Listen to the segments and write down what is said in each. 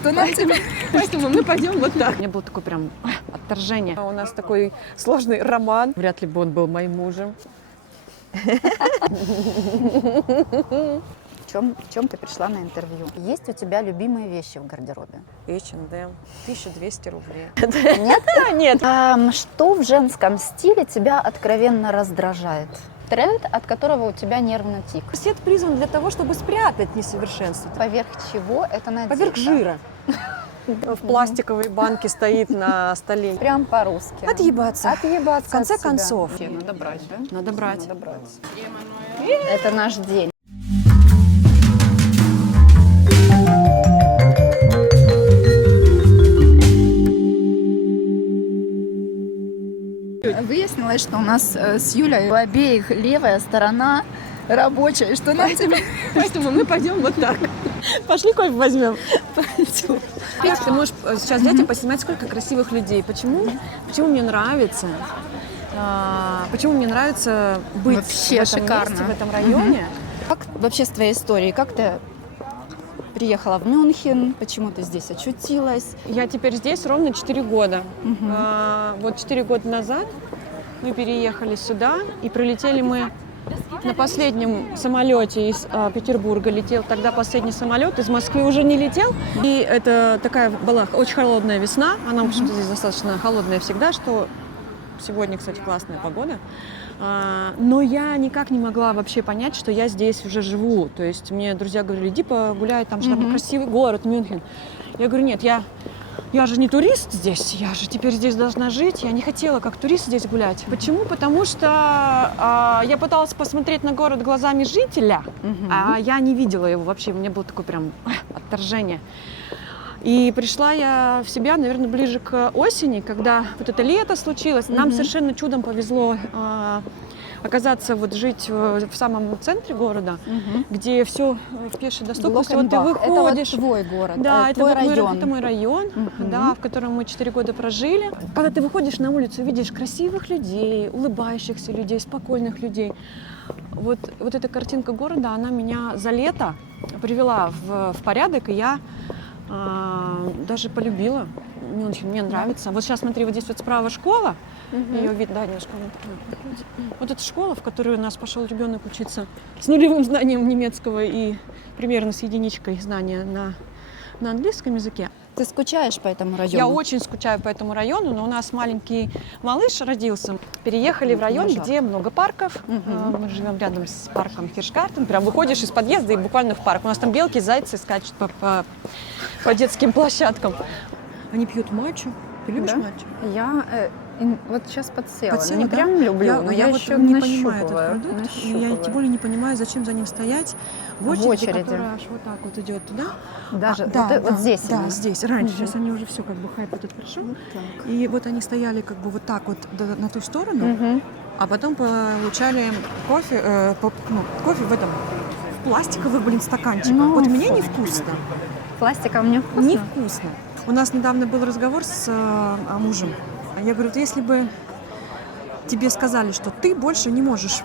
Что нам теперь? Поэтому мы пойдем вот так. У меня было такое прям отторжение. У нас такой сложный роман. Вряд ли бы он был моим мужем. В чем ты пришла на интервью? Есть у тебя любимые вещи в гардеробе? H&M, 1200 рублей. Нет? Нет. Что в женском стиле тебя откровенно раздражает? Тренд, от которого у тебя нервный тик. Корсет призван для того, чтобы спрятать несовершенство. Поверх чего это надето? Поверх жира. В пластиковой банке стоит на столе. Прям по-русски. Отъебаться. Отъебаться. В конце от себя. концов. Надо брать, да? Надо брать. Надо брать. Это наш день. Выяснилось, что у нас с Юлей у обеих левая сторона рабочая. Что нам теперь? Поэтому мы пойдем вот так. Пошли кофе возьмем. Видишь, ты можешь сейчас взять и поснимать, сколько красивых людей. Почему мне нравится? Почему мне нравится быть Вообще в этом шикарно. месте, в этом районе? Как вообще с твоей историей? Как ты приехала в Мюнхен? Почему ты здесь очутилась? Я теперь здесь ровно 4 года. Вот 4 года назад мы переехали сюда, и прилетели мы на последнем самолете из Петербурга. Летел тогда последний самолет, из Москвы уже не летел. И это такая была очень холодная весна. Она, в общем-то, здесь достаточно холодная всегда, что сегодня, кстати, классная погода. Но я никак не могла вообще понять, что я здесь уже живу. То есть мне друзья говорили, иди погуляй, там же там красивый город, Мюнхен. Я говорю, нет, я же не турист здесь, я же теперь здесь должна жить. Я не хотела как турист здесь гулять. Почему? Потому что я пыталась посмотреть на город глазами жителя, а я не видела его вообще. У меня было такое прям отторжение. И пришла я в себя, наверное, ближе к осени, когда вот это лето случилось. Нам совершенно чудом повезло оказаться, вот жить в самом центре города, где все в пешей доступности. Вот ты выходишь. Это вот твой город, да, твой район. Это мой район, да, в котором мы 4 года прожили. Когда ты выходишь на улицу, видишь красивых людей, улыбающихся людей, спокойных людей. Вот эта картинка города, она меня за лето привела в порядок, и я даже полюбила Мюнхен, мне нравится. Вот сейчас смотри, вот здесь вот справа школа, ее видно, да, не школа. Вот эта школа, в которую у нас пошел ребенок учиться с нулевым знанием немецкого и примерно с единичкой знания на английском языке. Ты скучаешь по этому району? Я очень скучаю по этому району, но у нас маленький малыш родился. Переехали в район, где много парков. Мы живем рядом с парком Хиршгартен. Прям выходишь из подъезда и буквально в парк. У нас там белки, зайцы скачут по детским площадкам. Они пьют матчу. Ты любишь матчу? Я вот сейчас подсела. Подсела, Не да? прям люблю, но я вот еще не нащупываю. понимаю этот продукт. И я тем более не понимаю, зачем за ним стоять в очереди, которая аж вот так вот идет туда. Даже да, вот здесь. Да, именно. здесь. Раньше. Сейчас они уже все как бы хайп этот прошел. И вот они стояли как бы вот так вот на ту сторону, а потом получали кофе, кофе в этом в пластиковых, стаканчиках. Вот мне невкусно. Пластиком не вкусно? Невкусно. У нас недавно был разговор с мужем. Я говорю, вот если бы тебе сказали, что ты больше не можешь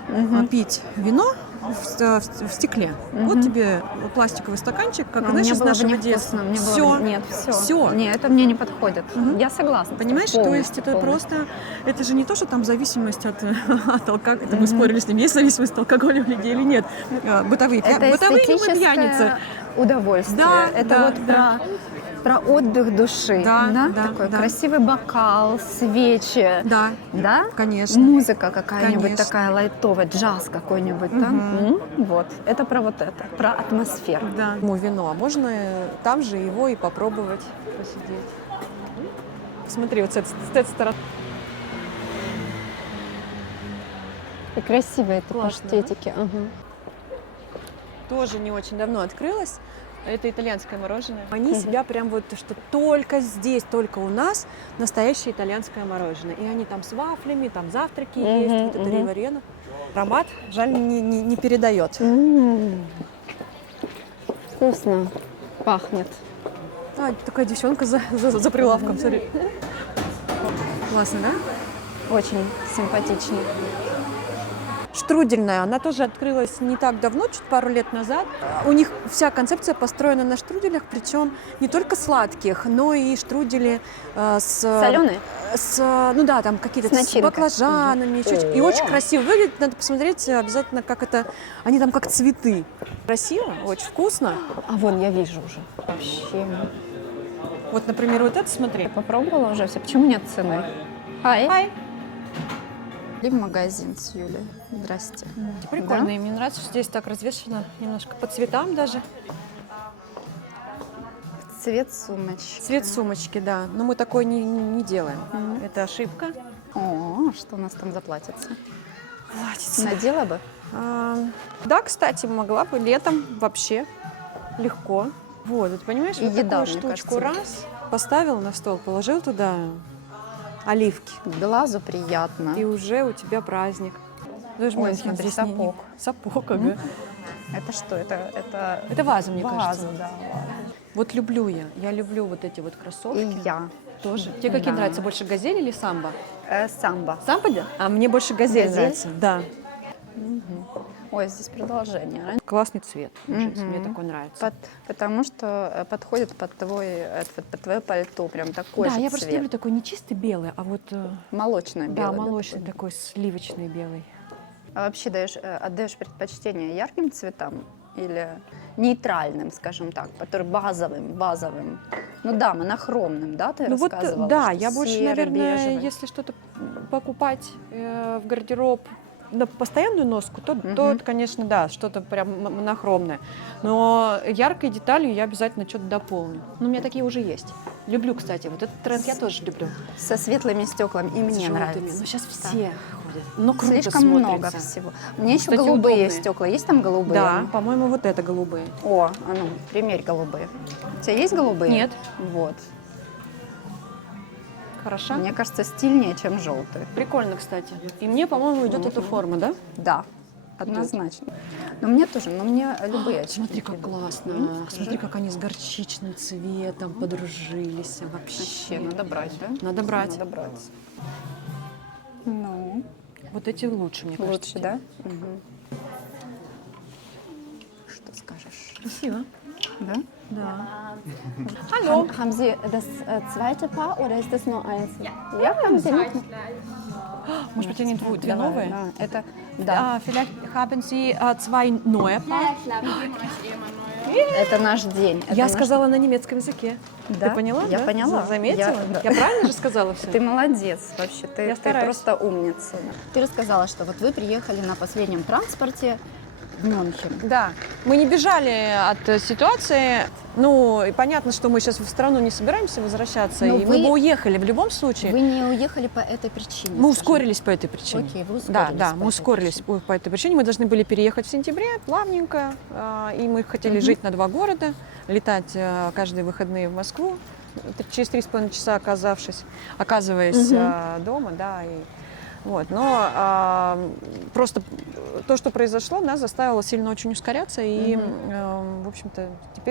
пить вино в стекле, вот тебе пластиковый стаканчик, как, знаешь, из нашего детства. Все. Нет, все. Нет, это мне не подходит. Я согласна. Понимаешь, то есть это просто, это же не то, что там зависимость от алкоголя, это мы спорили с ним, есть зависимость от алкоголя у людей или нет. Бытовые мы пьяницы. Удовольствие. Да, это да, вот да. про отдых души. Да, Такой да. красивый бокал, свечи. Да, конечно. Музыка какая-нибудь Конечно. такая лайтовая, джаз какой-нибудь. Вот. Это про вот это, про атмосферу. Да. Вино, а можно там же его и попробовать посидеть. Смотри, вот с этой стороны. И красивые это Классно, паштетики. Тоже не очень давно открылась. Это итальянское мороженое. Они себя прям вот, что только здесь, только у нас настоящее итальянское мороженое. И они там с вафлями, там завтраки есть, вот это риварена. Аромат, жаль, не передает. Вкусно пахнет. Такая девчонка за прилавком, смотри. Классно, да? Очень симпатично. Штрудельная, она тоже открылась не так давно, чуть пару лет назад. У них вся концепция построена на штруделях, причем не только сладких, но и штрудели Соленые? ну да, там какие-то С с начинкой. баклажанами, и очень красиво выглядит. Надо посмотреть обязательно, как это, они там как цветы. Красиво, очень вкусно. А вон, я вижу уже. Вообще. Вот, например, вот это, смотри. Попробовала уже все. Почему нет цены? Хай. Ай. И в магазин с Юлей. Здрасте. Прикольно, Да? и мне нравится, что здесь так развешено, немножко по цветам даже. Цвет сумочки. Цвет сумочки, да, но мы такой не делаем. Это ошибка. О, что у нас там заплатится? Платится. Надела бы? Да, кстати, могла бы летом вообще легко. Вот, ты понимаешь, И вот еда, такую мне штучку кажется. раз, поставил на стол, положил туда оливки, Глазу приятно. и уже у тебя праздник. Даже Ой, мы смотри, здесь сапог. Сапог, ага. Это что? Это Это ваза, мне ваза, кажется. да. Вот люблю я люблю вот эти вот кроссовки. И я. Тоже. Тебе какие Да. нравятся, больше газель или самбо? Самбо. Самбо, да? А мне больше газель Газель? нравится. Да. Ой, здесь продолжение. Классный цвет. Мне Мгм. такой нравится. Потому что подходит под твое пальто. Прям такой Да, же я просто цвет. люблю такой не чистый белый, а вот Молочно-белый. да, да, молочный такой? такой, сливочный белый. А вообще отдаешь предпочтение ярким цветам или нейтральным, скажем так, который базовым? Ну да, монохромным, да, ты Ну вот, рассказывала? да, что я больше, серый, наверное, бежевый. если что-то покупать в гардероб на постоянную носку, то, Мгм. конечно, да, что-то прям монохромное. Но яркой деталью я обязательно что-то дополню. Но у меня такие уже есть. Люблю, кстати, вот этот тренд я тоже люблю. Со светлыми стеклами, и С мне желтыми. нравится. Ну, сейчас Да. все ходят. Но круто Слишком много смотрится. всего. Мне еще Кстати, голубые удобные. стекла. Есть там голубые? Да, по-моему, вот это голубые. О, а ну, примерь голубые. У тебя есть голубые? Нет. Вот. Хорошо. Мне кажется, стильнее, чем желтые. Прикольно, кстати. И мне, по-моему, идет эта форма, да? Да, однозначно. Но мне тоже, но мне любые очки Смотри, как идут. классно. Смотри, как они с горчичным цветом подружились. Вообще, Вообще. надо брать, да? Надо брать. Надо брать. Ну, Вот эти лучше, мне кажется. лучше, да? Мгм. Что скажешь? Красиво. Да? Да. Hallo. Haben Sie das zweite Paar oder ist das nur eins? Ja, haben Sie noch? Может быть, они две Давай, новые? да, это, да, Vielleicht haben Sie zwei neue Paar. это наш день. это Я наш- сказала на немецком языке. Да? Ты поняла? Я да? поняла. Заметила? Да. Я правильно же сказала все? Ты молодец вообще, ты Я стараюсь. просто умница. Ты рассказала, что вот вы приехали на последнем транспорте в Мюнхен. Да, мы не бежали от ситуации. Ну, и понятно, что мы сейчас в страну не собираемся возвращаться, Но и вы- мы бы уехали в любом случае. Вы не уехали по этой причине. Мы скажем. ускорились по этой причине. Окей, вы Да, ускорились да, по мы этой ускорились причине. по этой причине. Мы должны были переехать в сентябре плавненько, и мы хотели жить на 2 города, летать каждые выходные в Москву. Через 3,5 часа оказываясь дома, да, и вот. Но просто то, что произошло, нас заставило сильно очень ускоряться, и, в общем-то,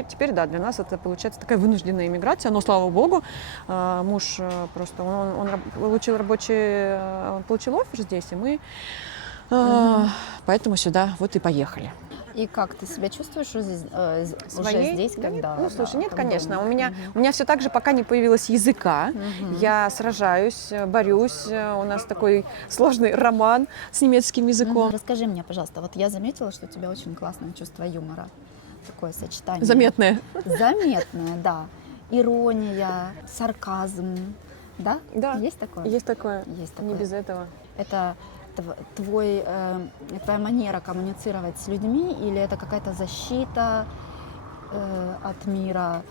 теперь, да, для нас это получается такая вынужденная иммиграция, но, слава богу, муж просто, он получил он получил оффер здесь, и мы поэтому сюда вот и поехали. И как ты себя чувствуешь уже здесь, Своей? здесь, Да нет, когда? ну, слушай, да, нет, как конечно. дома? У меня все так же, пока не появилось языка, Мгм. я сражаюсь, борюсь. У нас такой сложный роман с немецким языком. Расскажи мне, пожалуйста, вот я заметила, что у тебя очень классное чувство юмора. Такое сочетание. Заметное. Заметное, да. Ирония, сарказм. Да? Да. Есть такое? Есть такое. Есть Не такое. без этого. Это твоя манера коммуницировать с людьми или это какая-то защита от мира?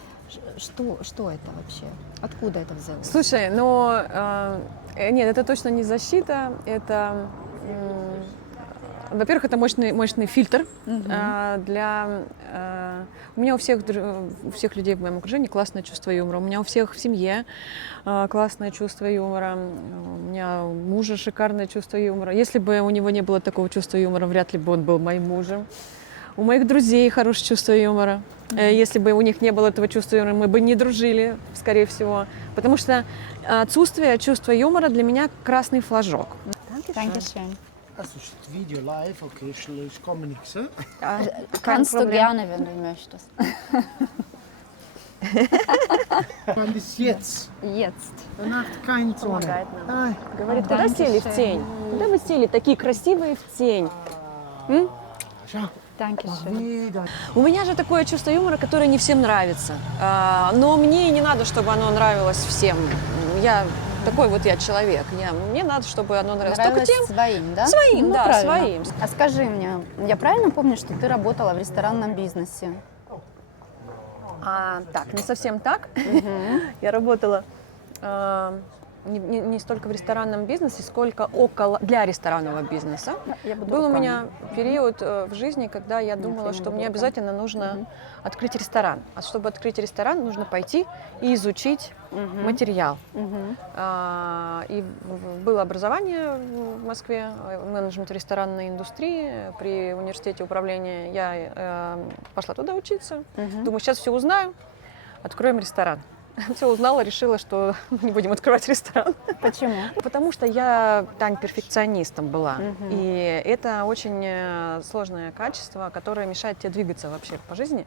Что это вообще? Откуда это взялось? Слушай, но нет, это точно не защита. Это, во-первых, это мощный фильтр для. У меня у всех людей в моем окружении классное чувство юмора. У меня у всех в семье классное чувство юмора. У меня у мужа шикарное чувство юмора. Если бы у него не было такого чувства юмора, вряд ли бы он был моим мужем. У моих друзей хорошее чувство юмора. Если бы у них не было этого чувства юмора, мы бы не дружили, скорее всего. Потому что отсутствие чувства юмора для меня красный флажок. Dankeschön. Слушай, видео лайв, окей, ich komme nichts. Kannst du Problem. gerne, wenn du möchtest. Wann ist jetzt? Jetzt. Danach kein Sonne. Помогает нам. Ай, Говорит, куда сели в тень? Куда вы сели, такие красивые в тень? schau, Dankeschön. wieder. У меня же такое чувство юмора, которое не всем нравится. Но мне и не надо, чтобы оно нравилось всем. Я такой вот я человек. Мне надо, чтобы оно нравилось только Нравилось тем. своим, да? Своим, Ну, да, правильно. своим. А скажи мне, я правильно помню, что ты работала в ресторанном бизнесе? Так, не совсем так. Я работала не столько в ресторанном бизнесе, сколько для ресторанного бизнеса. Я буду Был у руками. меня период в жизни, когда я думала, я что буду мне руками. обязательно нужно открыть ресторан. А чтобы открыть ресторан, нужно пойти и изучить материал. Мгм. Было образование в Москве, менеджмент ресторанной индустрии при университете управления. Я пошла туда учиться. Мгм. Думаю, сейчас все узнаю, откроем ресторан. Все узнала, решила, что не будем открывать ресторан. Почему? Потому что я, Тань, перфекционистом была. Мгм. И это очень сложное качество, которое мешает тебе двигаться вообще по жизни.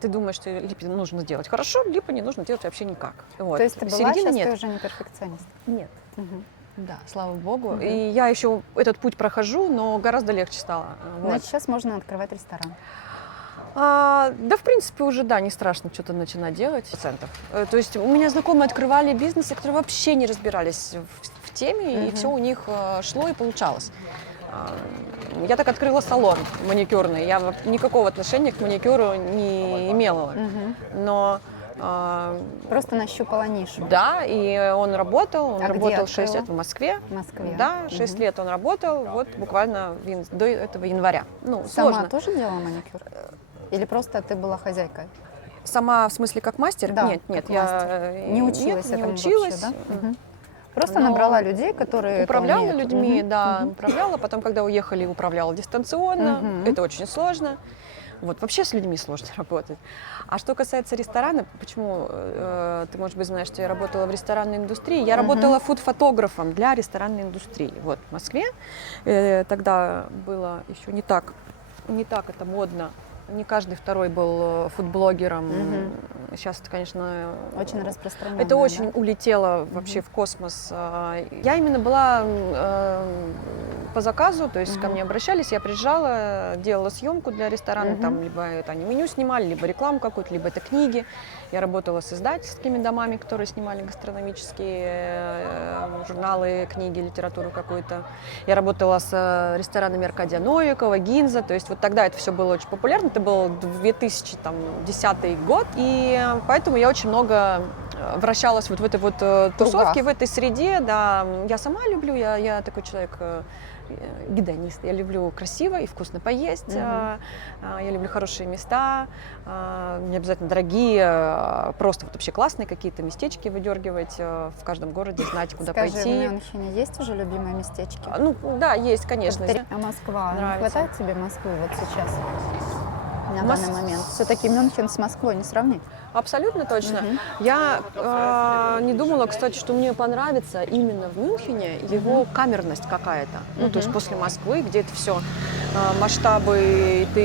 Ты думаешь, что либо нужно делать хорошо, либо не нужно делать вообще никак. Вот. То есть ты была, Середины сейчас нет. ты уже не перфекционист? Нет. Мгм. Да, слава богу. Мгм. И я еще этот путь прохожу, но гораздо легче стало. Вот. Значит, сейчас можно открывать ресторан. Да, в принципе, уже, да, не страшно что-то начинать делать. То есть у меня знакомые открывали бизнесы, которые вообще не разбирались в теме, и все у них шло и получалось. Я так открыла салон маникюрный. Я никакого отношения к маникюру не имела. Мгм. Но Просто нащупала нишу да, и он работал. Он А где работал 6 открыла? лет в Москве. в Москве. Да, 6 Мгм. лет он работал, вот буквально до этого января. Ну, Сама сложно. тоже делала маникюр? Или просто ты была хозяйкой? Сама в смысле как мастер? Да, Нет, как я мастер. Не училась нет, не этому училась. вообще, да? Мгм. Просто Но набрала людей, которые это Управляла умеют. людьми, Мгм. да, Мгм. управляла. Потом, когда уехали, управляла дистанционно. Мгм. Это очень сложно. Вот вообще с людьми сложно работать. А что касается ресторана, почему ты, может быть, знаешь, что я работала в ресторанной индустрии? Я работала фуд-фотографом для ресторанной индустрии. Вот в Москве тогда было еще не так это модно. Не каждый второй был фудблогером. Мгм. Сейчас это, конечно, Очень распространенно. это очень улетело вообще в космос. Я именно была по заказу, то есть ко мне обращались, я приезжала, делала съемку для ресторана, там либо это они меню снимали, либо рекламу какую-то, либо это книги. Я работала с издательскими домами, которые снимали гастрономические журналы, книги, литературу какую-то. Я работала с ресторанами Аркадия Новикова, Гинза, то есть вот тогда это все было очень популярно, это был 2010 год, и поэтому я очень много вращалась вот в этой вот тусовке, в этой среде, да. Я сама люблю, я такой человек, гедонист. Я люблю красиво и вкусно поесть, я люблю хорошие места, не обязательно дорогие, просто вот вообще классные какие-то местечки выдергивать в каждом городе, знать, куда Скажи, пойти. в Мюнхене есть уже любимые местечки? Ну, да, есть, конечно. А Москва? Не Нравится. хватает тебе Москвы вот сейчас? На Мос- данный момент. Все-таки Мюнхен с Москвой не сравнить. Абсолютно точно. Я не думала, кстати, что мне понравится именно в Мюнхене его камерность какая-то. Ну, то есть после Москвы, где это все масштабы, и ты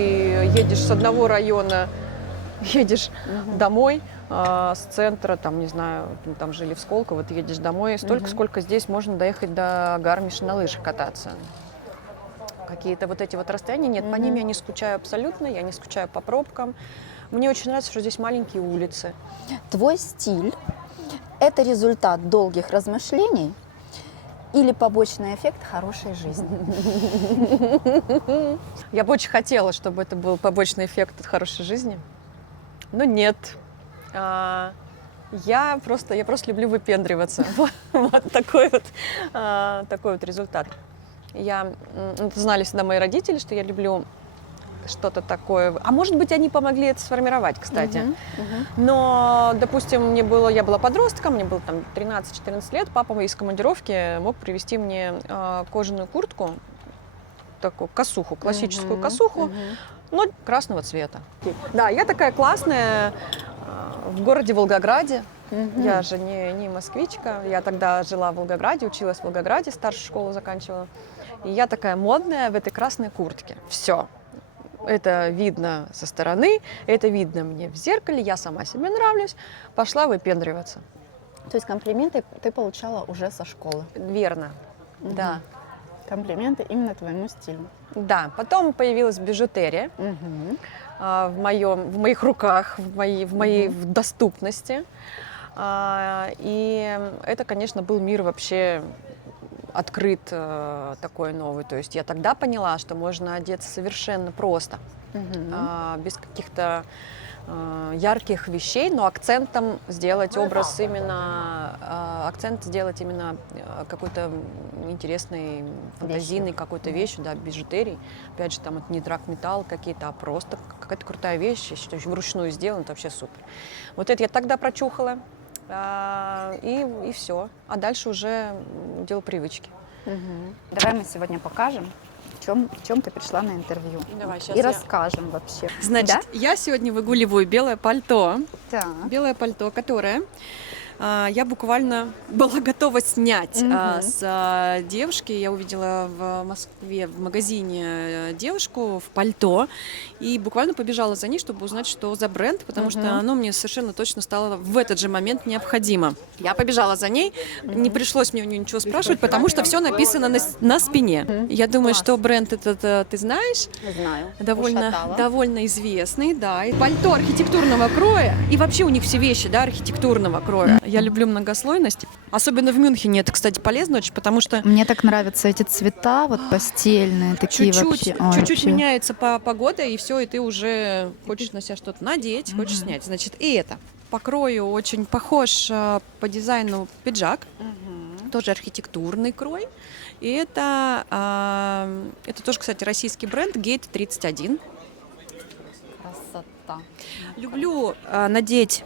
едешь с одного района, едешь домой с центра, там, не знаю, мы там жили в Сколково, ты едешь домой столько, сколько здесь можно доехать до Гармиша на лыжах кататься. Какие-то вот эти вот расстояния, нет, по ним я не скучаю абсолютно, я не скучаю по пробкам. Мне очень нравится, что здесь маленькие улицы. Твой стиль – это результат долгих размышлений или побочный эффект хорошей жизни? Я бы очень хотела, чтобы это был побочный эффект от хорошей жизни, но нет. Я просто люблю выпендриваться. Вот такой вот результат. Это знали всегда мои родители, что я люблю что-то такое. А может быть, они помогли это сформировать, кстати. Но, допустим, я была подростком, мне было там 13-14 лет, папа из командировки мог привезти мне кожаную куртку, такую косуху, классическую косуху, но красного цвета. Да, я такая классная в городе Волгограде. Я же не москвичка, я тогда жила в Волгограде, училась в Волгограде, старшую школу заканчивала. И я такая модная в этой красной куртке. Все. Это видно со стороны, это видно мне в зеркале, я сама себе нравлюсь, пошла выпендриваться. То есть комплименты ты получала уже со школы? Верно, да. Комплименты именно твоему стилю. Да, потом появилась бижутерия Мгм. в моих руках, в моей в доступности. И это, конечно, был мир вообще открыт такой новый. То есть я тогда поняла, что можно одеться совершенно просто, без каких-то ярких вещей, но акцентом сделать образ именно, акцент сделать именно какой-то интересный, фантазийный какой-то вещью, да, бижутерии. Опять же, там это не драгметалл какие-то, а просто какая-то крутая вещь, я считаю, вручную сделана, это вообще супер. Вот это я тогда прочухала, и все. А дальше уже дело привычки. Давай мы сегодня покажем, в чем ты пришла на интервью. Давай, щас И я- расскажем вообще. Значит, я сегодня выгуливаю белое пальто. Да? Белое пальто, которое я буквально была готова снять с девушки. Я увидела в Москве в магазине девушку в пальто и буквально побежала за ней, чтобы узнать, что за бренд, потому что оно мне совершенно точно стало в этот же момент необходимо. Я побежала за ней, не пришлось мне у нее ничего спрашивать, потому что все написано на спине. Я думаю, что бренд этот ты знаешь. Знаю. Довольно известный, да. И пальто архитектурного кроя, и вообще у них все вещи, да, архитектурного кроя. Я люблю многослойность. Особенно в Мюнхене это, кстати, полезно очень, потому что Мне так нравятся эти цвета, вот постельные, такие чуть-чуть, вообще. Ой, чуть-чуть вообще. меняется погода, и все, и ты уже хочешь на себя что-то надеть, хочешь снять. Значит, и это. По крою очень похож по дизайну пиджак, тоже архитектурный крой. И это тоже, кстати, российский бренд Gate 31. Красота. Люблю надеть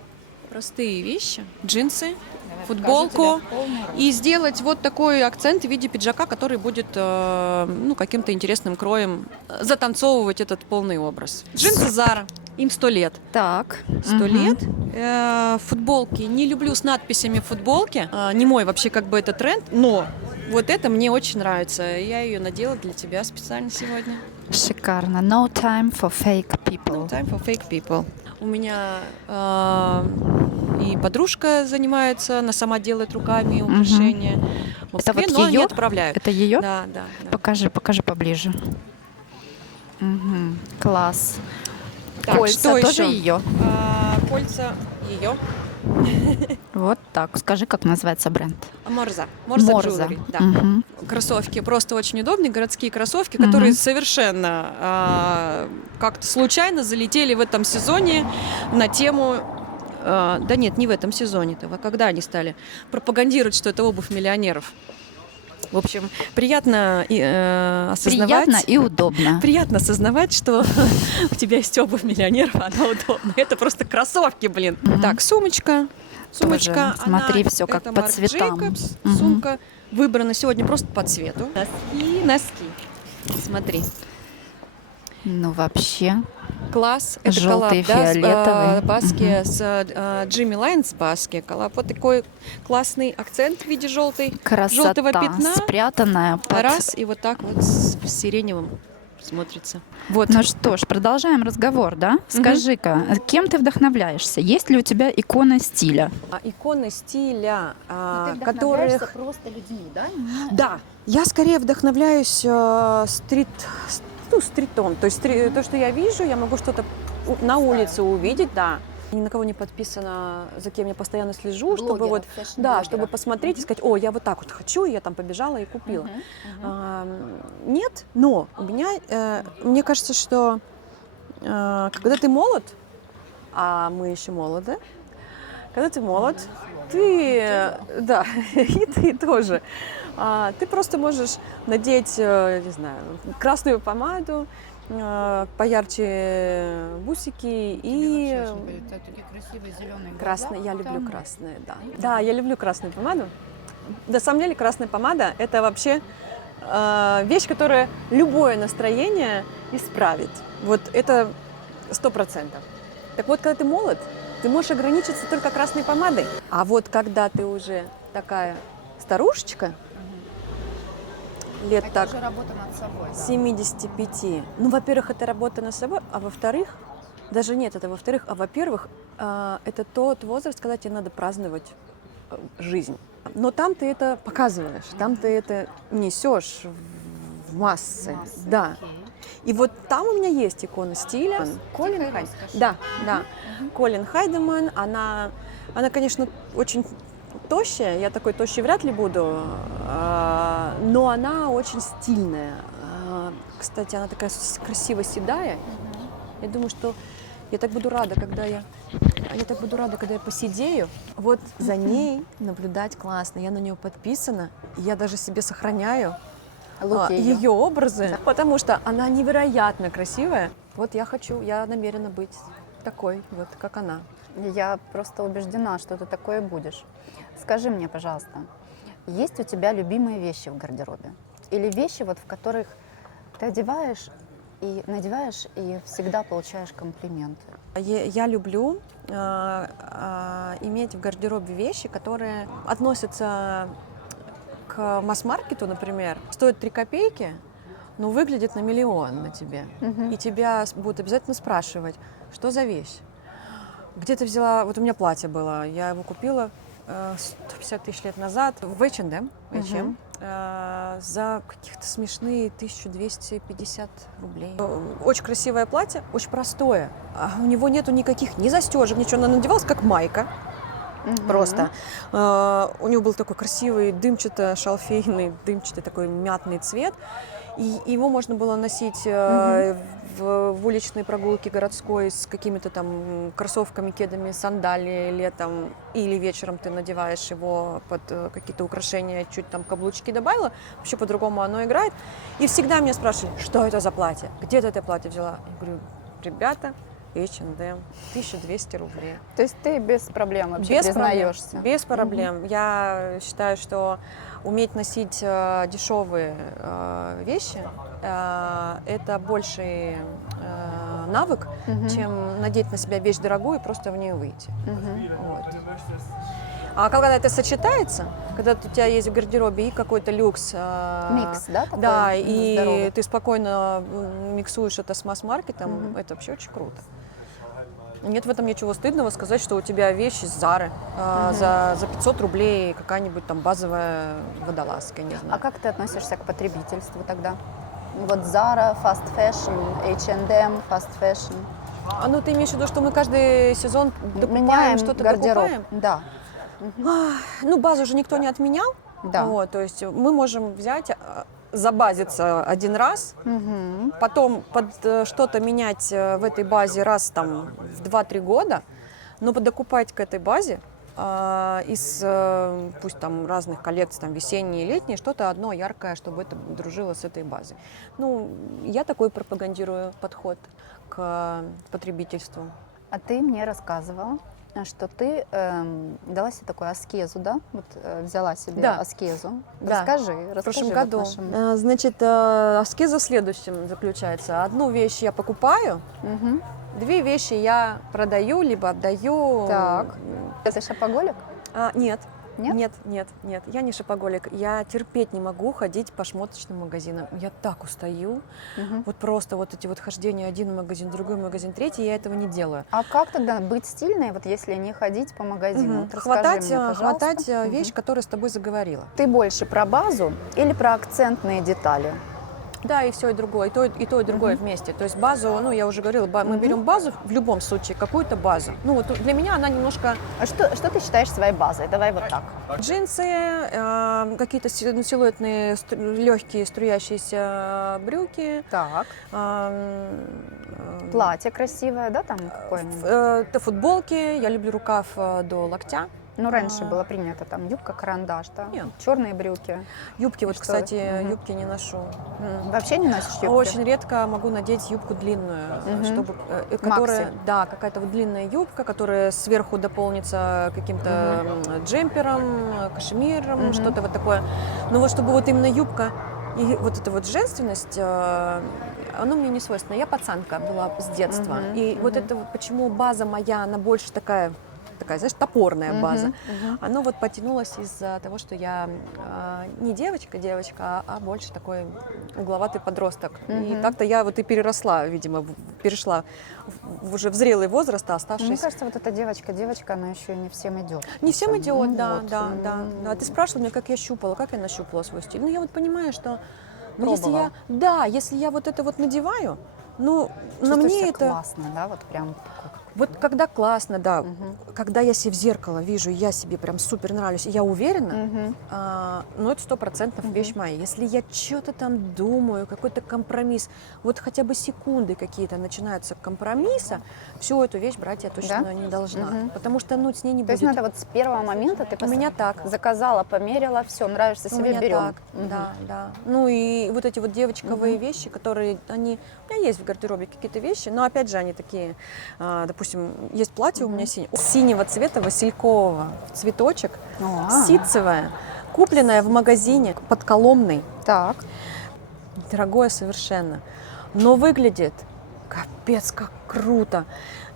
простые вещи, джинсы, футболку и сделать вот такой акцент в виде пиджака, который будет каким-то интересным кроем затанцовывать этот полный образ. Джинсы Zara, им 100 лет. Так. 100 лет. Футболки. Не люблю с надписями футболки. Не мой вообще как бы это тренд, но вот это мне очень нравится. Я ее надела для тебя специально сегодня. Шикарно. No time for fake No people. time for fake people. У меня и подружка занимается, она сама делает руками украшения. В Москве, вот но они её? отправляют. Это ее? Да. Покажи поближе. Мгм. Класс. Так, Кольца что тоже еще? ее. Кольца ее. Вот так. Скажи, как называется бренд? Морза Морза. Jewelry, да. Мгм. Кроссовки просто очень удобные, городские кроссовки, которые совершенно как-то случайно залетели в этом сезоне на тему. Да нет, не в этом сезоне-то. А когда они стали пропагандировать, что это обувь миллионеров? В общем, приятно осознавать. Приятно и удобно. Приятно осознавать, что у тебя есть обувь миллионеров, она удобна. Это просто кроссовки, блин. Так, сумочка. Сумочка, Тоже, смотри, она- всё как это по Marc цветам. Jacobs. Мгм. Сумка выбрана сегодня просто по цвету. Носки. Смотри. Ну, вообще. Класс. Это Желтый, коллаб, да, фиолетовый. с Баски, с Джимми Лайнс Баски. Коллаб. Вот такой классный акцент в виде желтого Красота. пятна. Спрятанная под... Раз, и вот так вот с сиреневым смотрится. Вот. Ну что ж, продолжаем разговор, да? Скажи-ка, кем ты вдохновляешься? Есть ли у тебя икона стиля? Иконы стиля, Ну, которых... просто людьми, да? Да, я скорее вдохновляюсь стритом. То есть то, что я вижу, я могу что-то на улице увидеть, да. Ни на кого не подписано, за кем я постоянно слежу, чтобы вот, да, чтобы посмотреть и сказать, о, я вот так вот хочу, и я там побежала и купила. Нет, но у меня, мне кажется, что когда ты молод, а мы еще молоды, когда ты молод, ты, да, и ты тоже, ты просто можешь надеть, не знаю, красную помаду, поярче бусики и Такие красивые зеленые красные. Я люблю красные, да. Да, я люблю красную помаду. На самом деле красная помада – это вообще вещь, которая любое настроение исправит. Вот это 100%. Так вот, когда ты молод, ты можешь ограничиться только красной помадой. А вот когда ты уже такая старушечка, лет так работа над собой. 75. Ну, во-первых, это работа над собой, а во-вторых, даже нет, это во-вторых, а во-первых, это тот возраст, когда тебе надо праздновать жизнь. Но там ты это показываешь, там ты это несешь в массы. Да. И вот там у меня есть икона стиля. Колин Хайдеман. Да, да. Колин Хайдеман, она, конечно, очень тощая, я такой тощей вряд ли буду, но она очень стильная. Кстати, она такая красиво седая. Я думаю, что я так буду рада, когда я посидею. Вот за ней наблюдать классно. Я на нее подписана. Я даже себе сохраняю ее образы, потому что она невероятно красивая. Вот я намерена быть такой, вот как она. Я просто убеждена, что ты такое будешь. Скажи мне, пожалуйста, есть у тебя любимые вещи в гардеробе? Или вещи, вот, в которых ты одеваешь и надеваешь, и всегда получаешь комплименты? Я люблю иметь в гардеробе вещи, которые относятся к масс-маркету, например. Стоит 3 копейки, но выглядит на миллион на тебе. И тебя будут обязательно спрашивать, что за вещь? Где ты взяла? Вот у меня платье было, я его купила 150 тысяч лет назад в H&M, за каких-то смешные 1250 рублей. Очень красивое платье, очень простое. У него нету никаких ни застежек, ничего. Она надевалась как майка. Просто. У него был такой красивый дымчато-шалфейный, дымчатый такой мятный цвет. И его можно было носить в уличной прогулке городской с какими-то там кроссовками, кедами, сандалии летом. Или вечером ты надеваешь его под какие-то украшения, чуть там каблучки добавила. Вообще по-другому оно играет. И всегда меня спрашивают, что это за платье? Где ты это платье взяла? Я говорю, ребята, H&M, 1200 рублей. То есть ты без проблем вообще признаешься? Без проблем. Я считаю, что уметь носить дешевые вещи это больший навык, чем надеть на себя вещь дорогую и просто в нее выйти. Вот. А когда это сочетается, когда у тебя есть в гардеробе и какой-то люкс, Микс, да, такой? да, и здоровый? ты спокойно миксуешь это с масс-маркетом, это вообще очень круто. Нет в этом ничего стыдного сказать, что у тебя вещь из Зары за 500 рублей какая-нибудь там базовая водолазка, не знаю. А как ты относишься к потребительству тогда? Вот Zara, fast fashion, H&M, fast fashion. Ну, ты имеешь в виду, что мы каждый сезон докупаем, Меняем что-то гардероб. докупаем? Да. Ну, базу же никто не отменял. Да. Вот, то есть мы можем взять, забазиться один раз, потом под что-то менять в этой базе раз там в 2-3 года, но подокупать к этой базе из, пусть там разных коллекций, там весенние и летние, что-то одно яркое, чтобы это дружило с этой базой. Ну, я такой пропагандирую подход к потребительству. А ты мне рассказывала, что ты дала себе такую аскезу, да? Вот взяла себе Да. аскезу. Да. Расскажи В прошлом вот году. нашим. Значит, аскеза в следующем заключается. Одну вещь я покупаю, Мгм. 2 вещи я продаю, либо отдаю. Так. Ты шопоголик? Нет. Нет? Нет, я не шопоголик. Я терпеть не могу ходить по шмоточным магазинам. Я так устаю. Вот просто вот эти вот хождения, один магазин, другой магазин, третий, я этого не делаю. А как тогда быть стильной, вот если не ходить по магазину? Вот расскажи Хватать, мне, пожалуйста. хватать вещь, которая с тобой заговорила. Ты больше про базу или про акцентные детали? Да, и все, и другое, и то, и другое вместе. То есть базу, ну, я уже говорила, мы берем базу в любом случае, какую-то базу. Ну, вот для меня она немножко... А что ты считаешь своей базой? Давай вот так. Джинсы, какие-то силуэтные, легкие струящиеся брюки. Так. Платье красивое, да, там какое-нибудь? Это футболки, я люблю рукав до локтя. Ну, раньше было принято там юбка-карандаш, да? Нет. Черные брюки. Юбки, вот, Что? кстати, юбки не ношу. Вообще не носишь юбки? Очень редко могу надеть юбку длинную, чтобы, которая, Макси. да, какая-то вот длинная юбка, которая сверху дополнится каким-то джемпером, кашемиром, что-то вот такое. Но вот чтобы вот именно юбка и вот эта вот женственность, оно мне не свойственно. Я пацанка была с детства. И вот это вот почему база моя, она больше такая такая, знаешь, топорная база. Оно вот потянулось из-за того, что я не девочка, а больше такой угловатый подросток. И так-то я вот и переросла, видимо, перешла уже в зрелый возраст, а оставшись... Мне кажется, вот эта девочка, она еще и не всем идет. Не всем идет, Ну да, вот, да. Ты спрашивала меня, как я щупала, как я нащупала свой стиль. Ну, я вот понимаю, что Пробовала. если я вот это вот надеваю, ну, на Чувствуешь мне себя это... классно, да, вот прям такой, как Вот когда классно, да, когда я себе в зеркало вижу, я себе прям супер нравлюсь, и я уверена, ну это 100% вещь моя. Если я что-то там думаю, какой-то компромисс, вот хотя бы секунды какие-то начинаются компромисса, всю эту вещь брать я точно Да? не должна, потому что, ну, с ней не То есть будет. надо вот с первого момента ты У меня так. заказала, померила, все, нравишься У себе, меня берем. так, да. Ну и вот эти вот девочковые вещи, которые, у меня есть в гардеробе какие-то вещи, но опять же они такие, допустим, есть платье у меня синего цвета, василькового, в цветочек, ситцевое, купленное в магазине под Коломной, Так. дорогое совершенно, но выглядит капец как круто.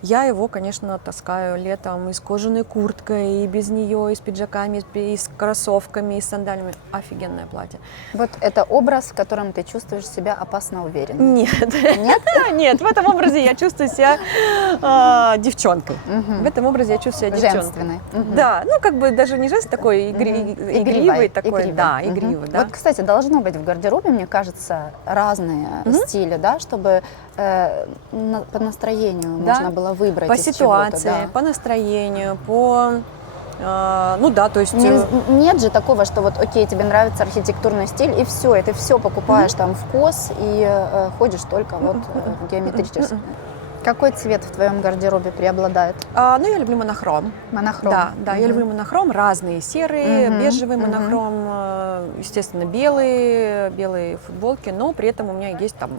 Я его, конечно, таскаю летом и с кожаной курткой, и без нее, и с пиджаками, и с кроссовками, и с сандалями. Офигенное платье. Вот это образ, в котором ты чувствуешь себя опасно уверенно. Нет. Нет, в этом образе я чувствую себя девчонкой. В этом образе я чувствую себя девчонкой. Женственной. Да, ну как бы даже не жест такой игривый такой, да, игривый, да. Вот, кстати, должно быть в гардеробе, мне кажется, разные стили, да, чтобы по настроению Да. можно было выбрать По из ситуации, чего-то, да. по настроению, ну да, то есть... Нет же такого, что вот, окей, тебе нравится архитектурный стиль, и все, и ты все покупаешь там в КОС и ходишь только вот в геометрическом. Какой цвет в твоем гардеробе преобладает? Ну, я люблю монохром. Монохром. Да, я люблю монохром, разные, серые, бежевый монохром, естественно, белые футболки, но при этом у меня есть там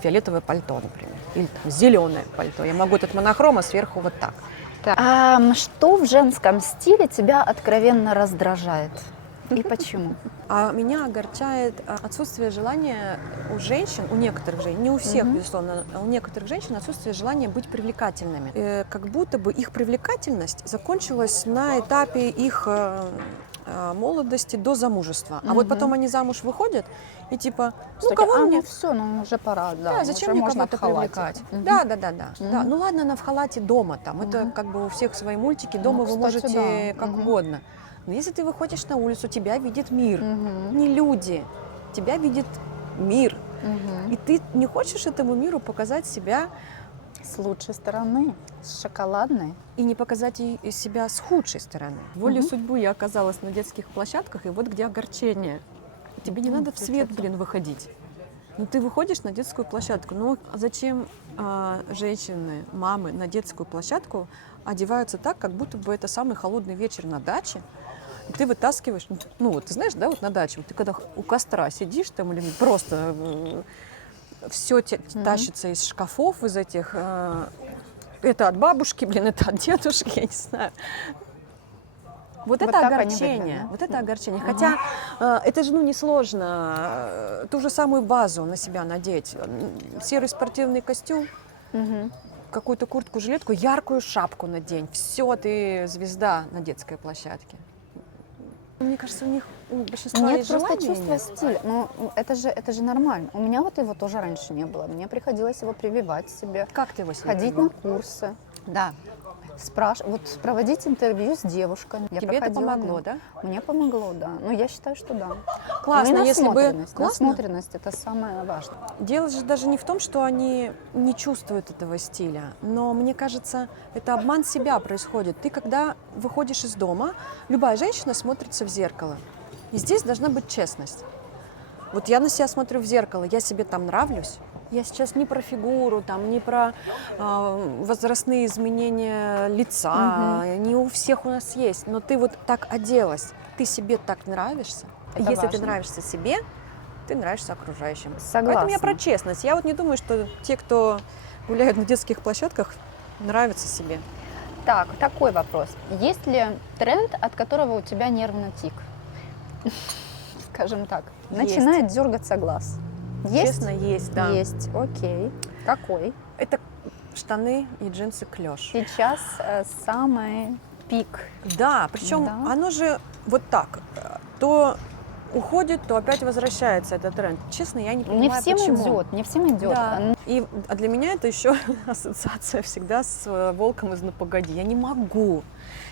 фиолетовое пальто, например, или там зеленое пальто. Я могу этот монохром, а сверху вот так. Что в женском стиле тебя откровенно раздражает? И почему? А меня огорчает отсутствие желания у женщин, у некоторых женщин, не у всех, безусловно, а у некоторых женщин отсутствие желания быть привлекательными. Как будто бы их привлекательность закончилась на этапе их молодости до замужества. А вот потом они замуж выходят и типа, ну кого мне... все, ну уже пора, да. Да, зачем уже мне можно кого-то в халате. привлекать? Да. Ну ладно, она в халате дома там. Это как бы у всех свои мультики. Дома вы кстати, можете да. как угодно. Но если ты выходишь на улицу, тебя видит мир, не люди. Тебя видит мир. И ты не хочешь этому миру показать себя С лучшей стороны, с шоколадной. и не показать себя с худшей стороны. Волей судьбы я оказалась на детских площадках, и вот где огорчение. Тебе не надо в свет, выходить. Ну, ты выходишь на детскую площадку. Ну, а зачем женщины, мамы на детскую площадку одеваются так, как будто бы это самый холодный вечер на даче, и ты вытаскиваешь, ну, вот ты знаешь, да, вот на даче, вот ты когда у костра сидишь там или просто все тащится из шкафов, из этих, это от бабушки, это от дедушки, я не знаю. Вот это так они огорчение, выглядят, да? вот это огорчение. Хотя это же, ну, несложно ту же самую базу на себя надеть. Серый спортивный костюм, какую-то куртку, жилетку, яркую шапку надень. Все, ты звезда на детской площадке. Мне кажется, у большинства Нет есть просто желание, чувства нет. стиля. Ну, это же нормально. У меня вот его тоже раньше не было. Мне приходилось его прививать себе. Как ты его себе Ходить привела? на курсы. Да. Вот проводить интервью с девушками. Я Тебе это проходила, помогло, да? Мне помогло, да. Ну, я считаю, что да. Классно, Ну, и если бы... насмотренность. Классно. Насмотренность – это самое важное. Дело же даже не в том, что они не чувствуют этого стиля, но мне кажется, это обман себя происходит. Ты, когда выходишь из дома, любая женщина смотрится в зеркало. И здесь должна быть честность. Вот я на себя смотрю в зеркало, я себе там нравлюсь. Я сейчас не про фигуру, там, не про возрастные изменения лица, не у всех у нас есть, но ты вот так оделась, ты себе так нравишься. Это Если ты важно. нравишься себе, ты нравишься окружающим. Согласна. Поэтому я про честность. Я вот не думаю, что те, кто гуляют на детских площадках, нравятся себе. Так, такой вопрос. Есть ли тренд, от которого у тебя нервный тик? Скажем так. Есть. Начинает дергаться глаз. Есть? Честно, есть, да. Есть, окей. Какой? Это штаны и джинсы клеш. Сейчас самый пик. Да, причем Да. оно же вот так, то уходит, то опять возвращается этот тренд. Честно, я не понимаю, Не всем почему. идет, не всем идет. Да. А для меня это еще ассоциация всегда с волком из «Ну погоди». Я не могу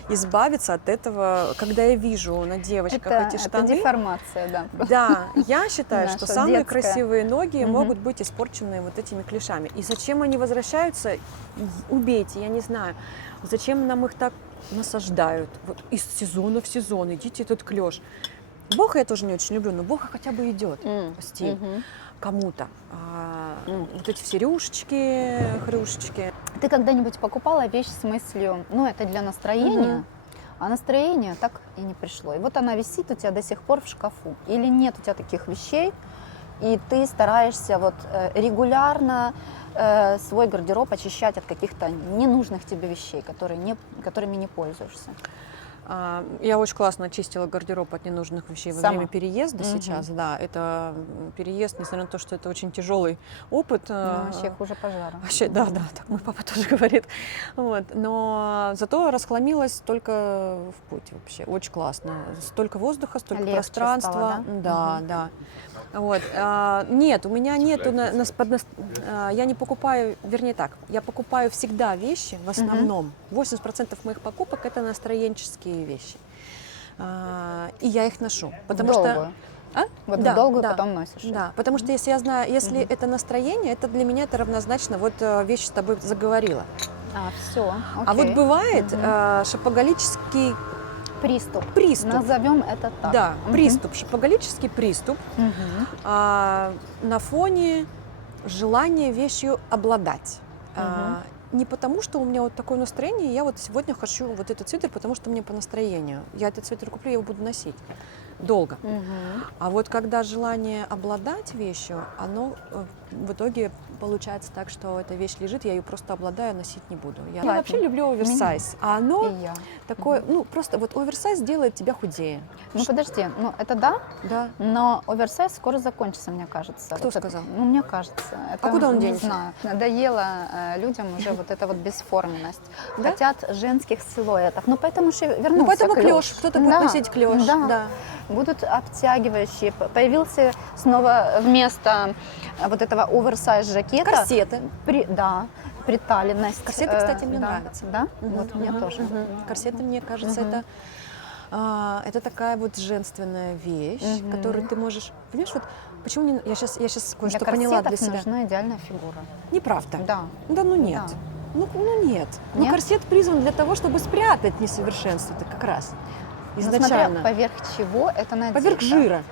избавиться от этого, когда я вижу на девочках эти Это штаны. деформация, да. Да, я считаю, что Наша самые детская. красивые ноги Мгм. могут быть испорчены вот этими клешами. И зачем они возвращаются, убейте, я не знаю. Зачем нам их так насаждают? Вот из сезона в сезон, идите этот клеш. Боха я тоже не очень люблю, но боха хотя бы идет стиль Мгм. кому-то. Вот эти все рюшечки, хрюшечки. Ты когда-нибудь покупала вещь с мыслью, ну, это для настроения, Мгм. а настроение так и не пришло. И вот она висит у тебя до сих пор в шкафу. Или нет у тебя таких вещей, и ты стараешься вот регулярно свой гардероб очищать от каких-то ненужных тебе вещей, которыми не пользуешься. Я очень классно очистила гардероб от ненужных вещей во Сама? время переезда Мгм. сейчас. Да, это переезд, несмотря на то, что это очень тяжелый опыт. Ну, вообще хуже пожара. Вообще, да, так мой папа тоже говорит. Вот. Но зато расхламилась только в путь вообще. Очень классно. Столько воздуха, столько Легче пространства. стало, да? Да, да. Вот. Нет, у меня нету, я не покупаю, вернее так, я покупаю всегда вещи, в основном, 80% моих покупок это настроенческие вещи. И я их ношу. Потому Долгую. что... А? Вот Да, в долгую да. потом носишь. их. Да, потому что если я знаю, если это настроение, это для меня это равнозначно, вот вещь с тобой заговорила. Все. А вот бывает шопоголический Приступ. приступ. Назовем это так. Да, Мгм. приступ, шопоголический приступ Мгм. на фоне желания вещью обладать. Не потому, что у меня вот такое настроение, я вот сегодня хочу вот этот свитер, потому что мне по настроению. Я этот свитер куплю, я его буду носить долго. Мгм. А вот когда желание обладать вещью, оно в итоге получается так, что эта вещь лежит, я ее просто обладаю, носить не буду. Я Ладно. вообще люблю оверсайз, а оно И я. такое, ну просто вот оверсайз делает тебя худее. Ну подожди, ну это да, Да. но оверсайз скоро закончится, мне кажется. Кто Это- сказал? Ну, мне кажется. Это, куда он не денется? знаю. Надоело людям уже вот эта вот бесформенность. Да? Хотят женских силуэтов. Ну, поэтому же вернулся Ну поэтому клеш. клеш, кто-то будет Да, носить клеш. Да. Да. Будут обтягивающие. Появился снова вместо вот этого оверсайз жакета. Корсеты. Да, приталенность. Корсеты, кстати, мне да. нравятся. Да? Вот мне тоже. Корсеты, мне кажется, это такая вот женственная вещь, которую ты можешь, понимаешь, вот почему не, я сейчас Для кое-что поняла для корсетов себя. нужна идеальная фигура. Неправда. Да. Да, ну нет. Да. Ну нет. Ну Нет? корсет призван для того, чтобы спрятать несовершенство-то как раз. Но смотря Изначально. поверх чего это надето. Поверх жира.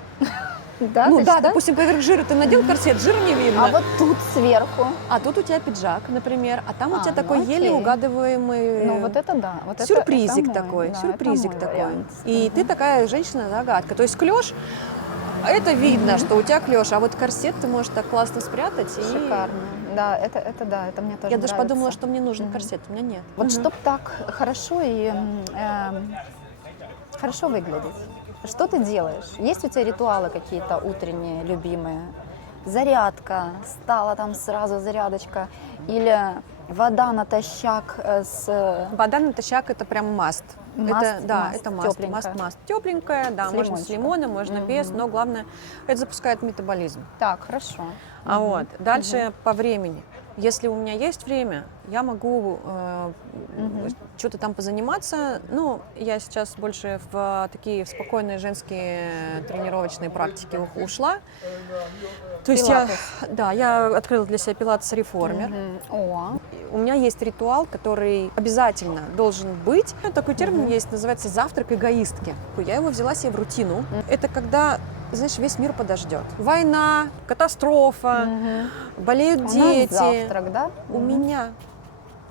Да, Ну ты да, считаешь? допустим, поверх жира ты надел корсет, жир не видно. А вот тут сверху. А тут у тебя пиджак, например, а там у тебя Ну, такой еле окей. угадываемый Ну вот это да. Вот сюрпризик это такой, мой, да, сюрпризик это мой такой. вариант. И ты такая женщина-загадка. То есть клеш, это видно, что у тебя клеш, а вот корсет ты можешь так классно спрятать. И Шикарно. Да, это да, это мне тоже я даже нравится. подумала, что мне нужен корсет, у меня нет. Вот чтоб так хорошо и хорошо выглядеть. Что ты делаешь? Есть у тебя ритуалы какие-то утренние, любимые? Зарядка, стала там сразу зарядочка, или вода натощак с Вода натощак это прям маст. Маст, Это, да, маст, это маст, тёпленькая. маст. Тепленькая, да, С можно с лимончиком. лимоном, можно без, но главное, это запускает метаболизм. Так, хорошо. А вот дальше по времени. Если у меня есть время, я могу что-то там позаниматься. Ну, я сейчас больше в такие спокойные женские тренировочные практики ушла. То есть я открыла для себя пилатес-реформер. О, У меня есть ритуал, который обязательно должен быть. Такой термин есть, называется завтрак эгоистки. Я его взяла себе в рутину. Это когда, знаешь, весь мир подождет. Война, катастрофа, болеют у нас дети. завтрак, да? У меня,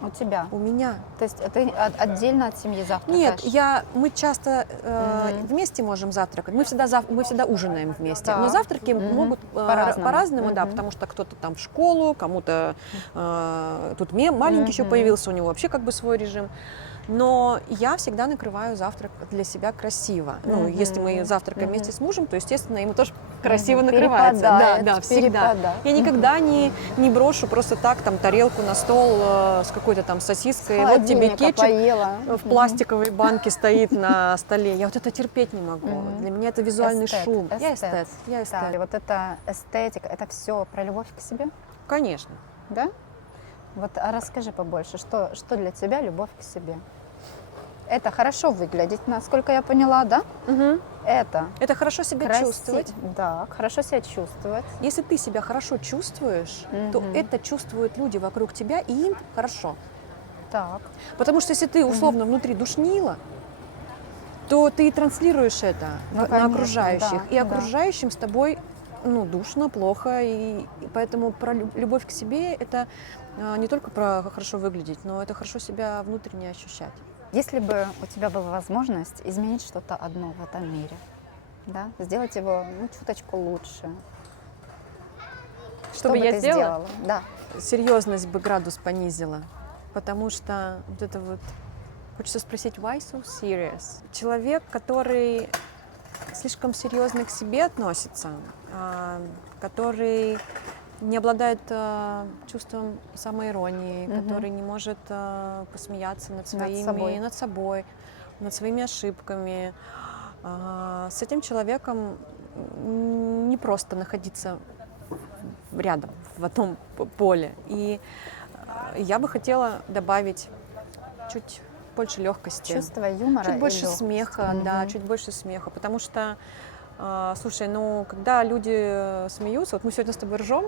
У тебя. у меня. То есть ты отдельно от семьи завтракаешь? Нет, мы часто вместе можем завтракать. Мы всегда ужинаем вместе. Так. Но завтраки могут По-разному. по-разному, да, потому что кто-то там в школу, кому-то тут маленький еще появился, у него вообще как бы свой режим. Но я всегда накрываю завтрак для себя красиво. Ну, если мы завтракаем вместе с мужем, то, естественно, ему тоже красиво накрывается. Перепадает, Да, всегда. перепадает. Я никогда не брошу просто так там тарелку на стол с какой-то там сосиской. Вот тебе Холодильника кетчуп поела. в пластиковой банке стоит на столе. Я вот это терпеть не могу. Для меня это визуальный шум. Я эстет. Я Да, эстет. и вот эта эстетика, это все про любовь к себе, Конечно. да? Вот а расскажи побольше, что для тебя любовь к себе? Это хорошо выглядеть, насколько я поняла, да? Это Это хорошо себя чувствовать. Да, хорошо себя чувствовать. Если ты себя хорошо чувствуешь, то это чувствуют люди вокруг тебя, и им хорошо. Так. Потому что если ты условно внутри душнила, то ты и транслируешь это Ну, на конечно, окружающих. да, И да. окружающим с тобой душно, плохо. И поэтому про любовь к себе это не только про хорошо выглядеть, но это хорошо себя внутренне ощущать. Если бы у тебя была возможность изменить что-то одно в этом мире, да, сделать его чуточку лучше, Что бы бы я ты сделала? Да. Серьезность бы градус понизила. Потому что вот это вот... Хочется спросить, why so serious? Человек, который слишком серьезно к себе относится, который не обладает чувством самоиронии, который не может посмеяться над собой, над своими ошибками. С этим человеком не просто находиться рядом, в одном поле. И я бы хотела добавить чуть больше легкости. Чувство юмора. Чуть и больше лёгкости. смеха, да, чуть больше смеха. Потому что, слушай, когда люди смеются, вот мы сегодня с тобой ржем,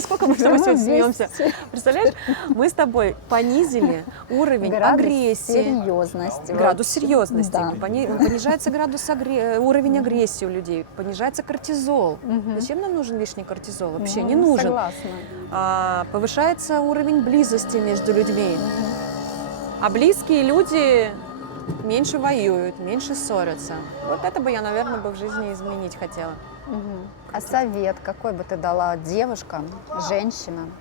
сколько мы с тобой сегодня смеемся, представляешь? Мы с тобой понизили уровень Градус агрессии. серьезности. Градус серьезности. Да. Понижается уровень агрессии у людей, понижается кортизол. Зачем нам нужен лишний кортизол? Вообще не нужен. Согласна. Повышается уровень близости между людьми. А близкие люди меньше воюют, меньше ссорятся. Вот это бы я, наверное, в жизни изменить хотела. А совет какой бы ты дала девушкам, женщинам?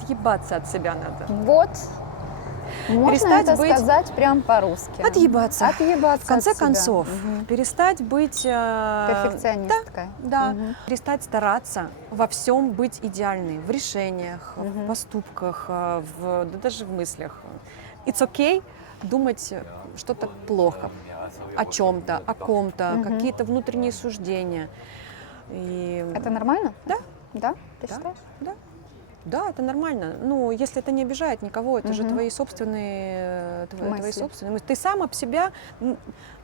Отъебаться от себя надо. Вот. Можно Перестать это быть- сказать прям по-русски. Отъебаться. Отъебаться В конце от себя. концов, перестать быть... Перфекционисткой. Да, перестать стараться во всем быть идеальной, в решениях, в поступках, да даже в мыслях. It's okay думать что-то плохо, о чем-то, о ком-то, какие-то внутренние суждения. И... Это нормально? Да. Да? Ты Да. считаешь? Да, это нормально. Ну, если это не обижает никого, это же твои собственные мысли. Ты сам об себя,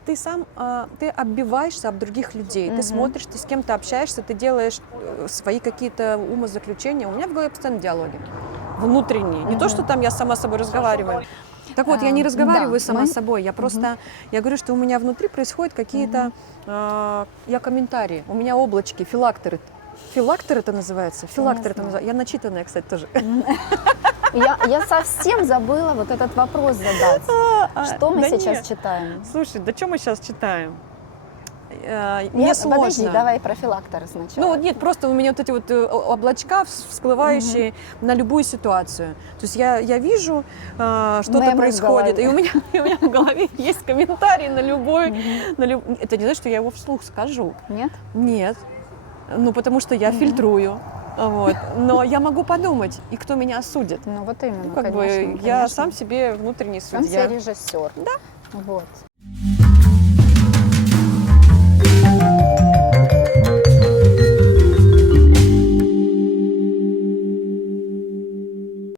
ты оббиваешься об других людей, ты смотришь, ты с кем-то общаешься, ты делаешь свои какие-то умозаключения. У меня в голове постоянно диалоги внутренние. Не то, что там я сама с собой разговариваю. Так вот, я не разговариваю сама с собой, я просто, я говорю, что у меня внутри происходят какие-то, я комментарии, у меня облачки, филактеры. Филактер это называется? Филактер это называется. Я начитанная, кстати, тоже. Я совсем забыла вот этот вопрос задать. Что мы Да сейчас нет. читаем? Слушай, да что мы сейчас читаем? Мне сложно. Подожди, давай про филактор сначала. Ну нет, просто у меня вот эти вот облачка, всплывающие на любую ситуацию. То есть я вижу, что-то Мемы в происходит, голове. и у меня в голове есть комментарий на любой... Это не значит, что я его вслух скажу. Нет? Нет. Ну, потому что я фильтрую. Вот. Но я могу подумать, и кто меня осудит. Ну вот именно, Как конечно, бы я конечно. сам себе внутренний Сам судья. себе режиссер. Да. Вот.